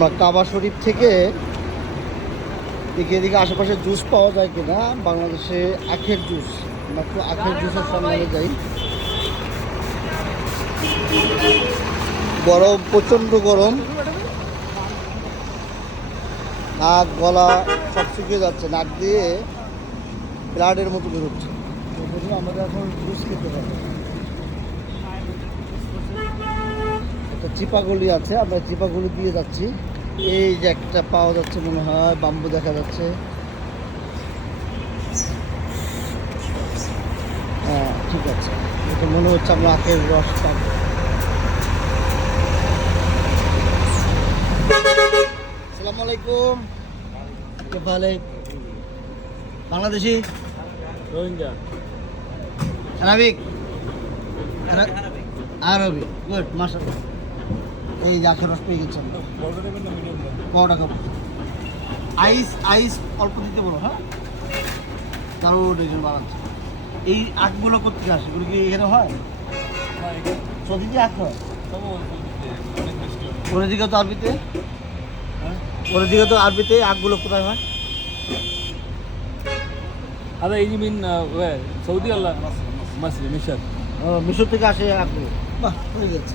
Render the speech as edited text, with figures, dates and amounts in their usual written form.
আমরা কাবা শরীফ থেকে এদিকে আশেপাশে জুস পাওয়া যায় কিনা, বাংলাদেশে আখের জুস, আমরা একটু আখের জুসের সন্ধানে যাই। গরম, প্রচণ্ড গরম, নাক গলা সব শুকিয়ে যাচ্ছে, নাক দিয়ে ব্লাডের মতো বেরোচ্ছে। আমাদের এখন জুস খেতে হবে। একটা চিপাগুলি আছে, আমরা চিপাগুলি দিয়ে যাচ্ছি। এই যে একটা পাওয়া যাচ্ছে মনে হয়, বাম্বু দেখা যাচ্ছে। হ্যাঁ ঠিক আছে, এটা মনে হচ্ছে আমরা আখের রস পাবো। আসসালামু আলাইকুম। ভালো, বাংলাদেশি, রোহিঙ্গা, আরবিক, আরবি, গুড, মাশাআল্লাহ। এই যে আখের রস পেয়ে গেছেন, পাউডার কাপ, আইস আইস অল্প দিতে বলো। হ্যাঁ, কারো ডজন বাড়াচ্ছে। এই আখগুলো কোথেকে আসে? এগুলো কি এখানে হয়? সৌদিতে আখ হয়? ওর দিকে তো আরবিতে, ওর দিকে তো আরবিতে আখগুলো কোথায় হয়? هذا يجي من وين؟ سعودي ولا مصري؟ مصر، مشر. মিশর থেকে আসে আখগুলো। বাহ, হয়ে যাচ্ছে।